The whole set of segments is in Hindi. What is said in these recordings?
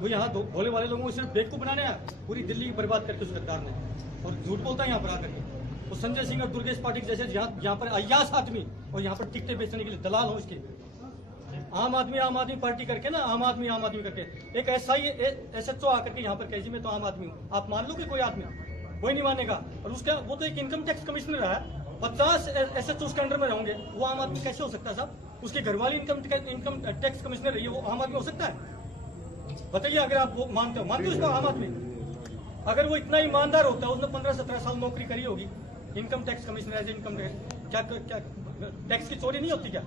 वो यहाँ भोले वाले लोगों को सिर्फ बेवकूफ बनाने आया, पूरी दिल्ली बर्बाद करके उस गद्दार ने, और झूठ बोलता है यहाँ पर आकर के। वो संजय सिंह और दुर्गेश पाठक जैसे यहाँ पर अय्यास आदमी और यहाँ पर टिकटें बेचने के लिए दलाल हो इसके। आम आदमी पार्टी करके ना, आम आदमी करके एक ऐसा ही SHO आकर के यहाँ पर कैसी में तो आम आदमी हूँ, आप मान लो कि कोई आदमी, कोई नहीं मानेगा। और उसका वो तो एक इनकम टैक्स कमिश्नर है, 50 SHO उसके अंडर में रहेंगे, वो आम आदमी कैसे हो सकता है साहब? उसकी घरवाली इनकम टैक्स कमिश्नर रही है, वो आम आदमी हो सकता है? बताइए, अगर आप वो मानते हो उसको आम आदमी। अगर वो इतना ईमानदार होता है, उसने 15-17 साल नौकरी करी होगी income tax commissioner as income tax, क्या टैक्स की चोरी नहीं होती क्या?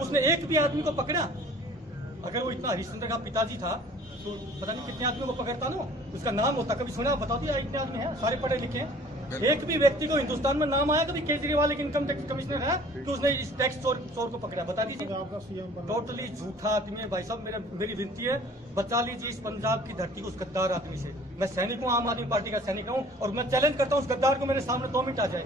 उसने एक भी आदमी को पकड़ा? अगर वो इतना हरिश्चंद्र का पिताजी था तो पता नहीं कितने आदमियों को पकड़ता ना, उसका नाम होता, कभी सुना? बता दिया इतने आदमी हैं, सारे पढ़े लिखे हैं, एक भी व्यक्ति को हिंदुस्तान में नाम आया कभी केजरीवाल एक इनकम टैक्स कमिश्नर है कि उसने इस टैक्स चोर को पकड़ा? बता दीजिए। टोटली झूठा आदमी है भाई साहब। मेरी विनती है, बचा लीजिए इस पंजाब की धरती को उस गद्दार आदमी से। मैं सैनिक हूँ, आम आदमी पार्टी का सैनिक हूँ, और मैं चैलेंज करता हूँ उस गद्दार को मेरे सामने 2 मिनट आ जाए,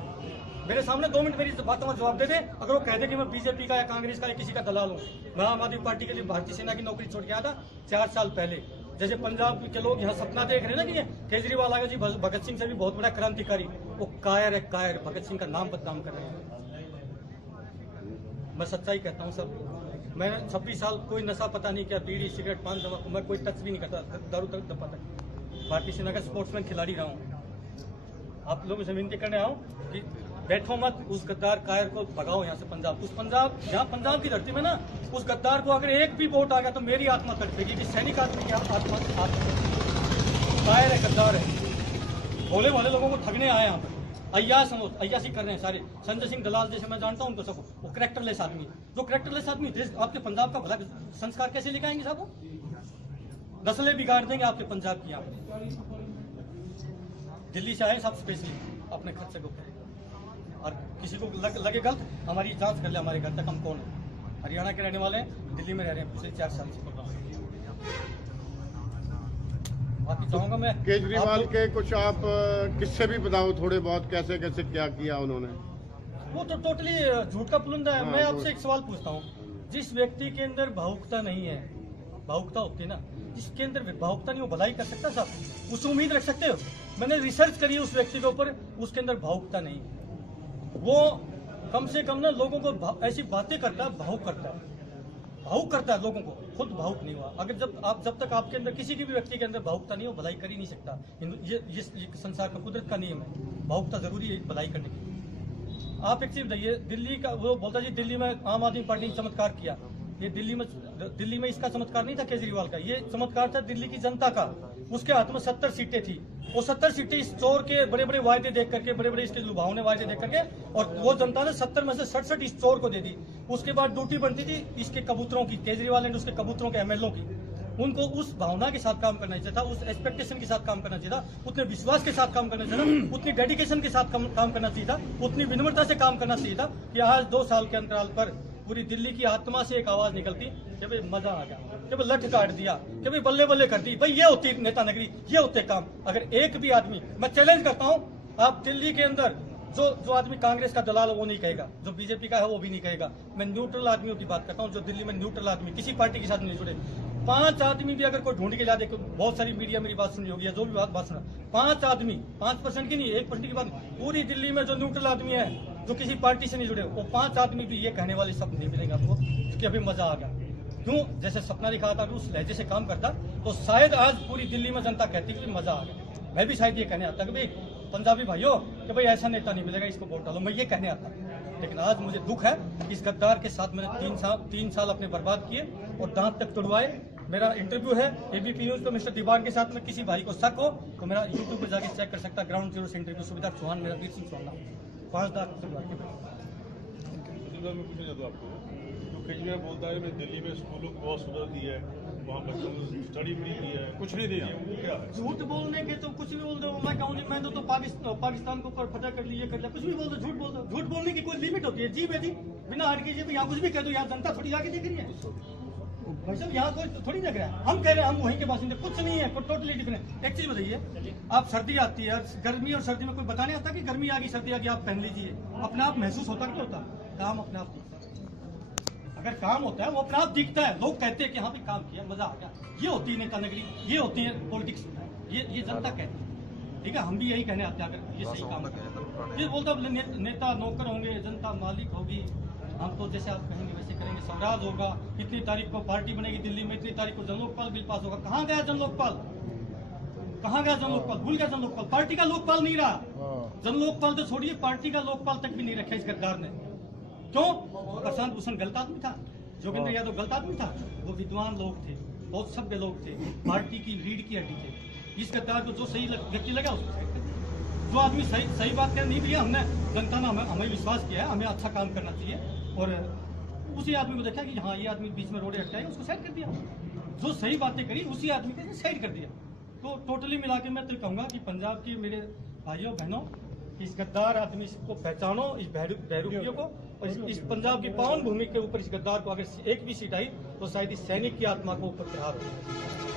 मेरे सामने 2 मिनट मेरी बातों का जवाब दे दे। अगर वो कह दे कि मैं बीजेपी का या कांग्रेस का या किसी का दलाल हूँ, मैं आम आदमी पार्टी के लिए भारतीय सेना की नौकरी छोड़ के आया था 4 साल पहले। जैसे पंजाब के लोग यहाँ सपना देख रहे हैं ना कि ये केजरीवाल आएगा जी, भगत सिंह से भी बहुत बड़ा क्रांतिकारी, वो कायर है, कायर। भगत सिंह का नाम बदनाम कर रहे हैं। मैं सच्चाई कहता हूँ सब, मैंने 26 साल कोई नशा पता नहीं किया, बीड़ी सिगरेट पान तंबाकू मैं कोई टच भी नहीं करता, दारू तक दबा तक। भारतीय सेना का स्पोर्ट्समैन खिलाड़ी रहा हूँ। आप लोगों से विनती करने आऊँ कि बैठो मत, उस गद्दार कायर को भगाओ यहाँ से पंजाब। उस पंजाब, यहाँ पंजाब की धरती में ना, उस गद्दार को अगर एक भी वोट आ गया तो मेरी आत्मा तड़पेगी कि सैनिक आदमी की आत्मा। कायर है, गद्दार है, भोले भाले लोगों को ठगने आए यहाँ पर, अय्यासी कर रहे हैं सारे। संजय सिंह दलाल जैसे मैं जानता हूँ उनको सबको, वो कैरेक्टरलेस आदमी, जो कैरेक्टरलेस आदमी आपके पंजाब का भला संस्कार कैसे लेके आएंगे साहब? वो नस्लें बिगाड़ देंगे आपके पंजाब की। यहाँ पर दिल्ली से आए सब स्पेशली अपने खर्चे को करें, और किसी को लगे गलत, हमारी जांच कर ले हमारे घर तक हम कौन है। हरियाणा के रहने वाले हैं, दिल्ली में रह रहे हैं पिछले 4 साल से। बाकी चाहूंगा मैं केजरीवाल के कुछ आप किससे भी बताओ थोड़े बहुत, कैसे कैसे क्या किया उन्होंने? वो तो टोटली झूठ का पुलिंदा है। मैं आपसे एक सवाल पूछता हूँ, जिस व्यक्ति के अंदर भावुकता नहीं है, भावुकता होती है ना, जिसके अंदर भावुकता नहीं, वो भलाई कर सकता साहब? उससे उम्मीद रख सकते हो? मैंने रिसर्च करी है उस व्यक्ति के ऊपर, उसके अंदर भावुकता नहीं है। वो कम से कम ना लोगों को ऐसी बातें करता है, भावुक करता है लोगों को, खुद भावुक नहीं हुआ। अगर जब तक आपके अंदर किसी की भी व्यक्ति के अंदर भावुकता नहीं हो, भलाई कर ही नहीं सकता। ये संसार का कुदरत का नियम है, भावुकता जरूरी है भलाई करने के लिए। आप एक चीज बताइए, दिल्ली का वो बोलता जी दिल्ली में आम आदमी पार्टी ने चमत्कार किया। ये दिल्ली में इसका चमत्कार नहीं था केजरीवाल का, ये चमत्कार था दिल्ली की जनता का। उसके हाथ में 70 सीटें थी, वो 70 सीटें इस चोर के बड़े बड़े वायदे देख करके, बड़े बड़े इसके लुभावने वायदे देख करके, और वो जनता ने 70 में से 67 इस चोर को दे दी। उसके बाद ड्यूटी बनती थी इसके कबूतरों की, केजरीवाल एंड उसके कबूतरों के MLO की। उनको उस भावना के साथ काम करना चाहिए था, उस एक्सपेक्टेशन के साथ काम करना चाहिए था, उतने विश्वास के साथ काम करना चाहिए था, उतनी डेडिकेशन के साथ काम करना चाहिए था, उतनी विनम्रता से काम करना चाहिए था कि आज 2 साल के अंतराल पर पूरी दिल्ली की आत्मा से एक आवाज निकलती कि भाई मजा आ गया, कि भाई लठ काट दिया, कि भाई बल्ले बल्ले कर दी। भाई ये होती नेता नगरी, ये होते काम। अगर एक भी आदमी, मैं चैलेंज करता हूँ, आप दिल्ली के अंदर जो आदमी कांग्रेस का दलाल है वो नहीं कहेगा, जो बीजेपी का है वो भी नहीं कहेगा। मैं न्यूट्रल आदमियों की बात करता हूँ, जो दिल्ली में न्यूट्रल आदमी, किसी पार्टी के साथ नहीं जुड़े। 5 आदमी भी अगर कोई ढूंढ के ला दे, बहुत सारी मीडिया मेरी बात सुनी होगी, जो भी बात सुना, 5 आदमी, 5% की नहीं, 1% की बात, पूरी दिल्ली में जो न्यूट्रल आदमी है, जो किसी पार्टी से नहीं जुड़े, वो 5 आदमी भी ये कहने वाले शब्द नहीं मिलेंगे आपको कि अभी मजा आ गया। क्यों? जैसे सपना दिखा था, उस लहजे से काम करता तो शायद आज पूरी दिल्ली में जनता कहती कि मजा आ गया। मैं भी शायद ये कहने आता कि भाई पंजाबी भाइयों कि भाई ऐसा नेता नहीं मिलेगा, इसको वोट डालो, मैं ये कहने आता। लेकिन आज मुझे दुख है, इस गद्दार के साथ मैंने 3 साल अपने बर्बाद किए और दांत तक तुड़वाए। मेरा इंटरव्यू है ABP न्यूज पे, मिस्टर दिबान के साथ में। किसी भाई को शक हो तो मेरा यूट्यूब पे जाके चेक कर सकता। ग्राउंड जीरो से इंटरव्यू, सुविधा चौहान, मेरा वीर सिंह चौहान, 5 लाख तुड़वा के। केजरीवाल बोलता है मैं दिल्ली में स्कूलों को बहुत सुविधा दी है, वहाँ बच्चों को स्टडी भी दी है, कुछ नहीं दिया। क्या है? झूठ बोलने के तो कुछ भी बोल दो। मैं कहूँ जी मैंने तो पाकिस्तान को ऊपर फतह कर लिया, कुछ भी बोल दो, झूठ बोल दो। झूठ बोलने की कोई लिमिट होती है जी बेटी, बिना हट कीजिए। यहाँ कुछ भी कह दो, यहाँ जनता थोड़ी आगे देख रही है भाई साहब, यहाँ कोई थोड़ी देख रहा है। हम कह रहे हैं हम वहीं के बासिंदे, कुछ नहीं है, टोटली डिफरेंट। एक चीज बताइए, आप सर्दी आती है, गर्मी और सर्दी में कोई बताने आता कि गर्मी आ गई सर्दी आ गई आप पहन लीजिए, अपने आप महसूस होता क्या होता? काम अपने आप अगर काम होता है वो अपने आप दिखता है, लोग कहते हैं कि हाँ भाई काम किया, मजा आ गया। ये होती है नेता नगरी, ये होती है पॉलिटिक्स, ये जनता कहती है। ठीक है, हम भी यही कहने आते हैं अगर ये सही काम है। ये बोलता नेता नौकर होंगे, जनता मालिक होगी, हम तो जैसे आप कहेंगे वैसे करेंगे, स्वराज होगा, इतनी तारीख को पार्टी बनेगी दिल्ली में, इतनी तारीख को जनलोकपाल बिल पास होगा। कहाँ गया जनलोकपाल, कहाँ गया जनलोकपाल, भूल गया जनलोकपाल, पार्टी का लोकपाल नहीं रहा। जनलोकपाल तो छोड़िए, पार्टी का लोकपाल तक भी नहीं रखा इस गद्दार ने। क्यों? प्रशांत भूषण गलत आदमी था, जोगेंद्र यादव गलत आदमी था, वो विद्वान लोग थे, बहुत सभ्य लोग थे, पार्टी की रीढ़ की हड्डी थे। इस गद्दार को जो सही व्यक्ति लगा उसको साइड कर दिया। जो आदमी सही बात करने नहीं दिया, हमने जनता ने हमें विश्वास किया है, हमें अच्छा काम करना चाहिए, और उसी आदमी को देखा कि हाँ ये आदमी बीच में रोडे अटकाए, उसको साइड कर दिया। जो सही बातें करी उसी आदमी को साइड कर दिया। तो टोटली मिला के मैं तो कहूँगा कि पंजाब के मेरे भाइयों बहनों, इस गद्दार आदमी को पहचानो, इस बहरूपियों को, और इस पंजाब की पावन भूमि के ऊपर इस गद्दार को अगर एक भी सीट आई तो शायद इस सैनिक की आत्मा को ऊपर प्रहार हो।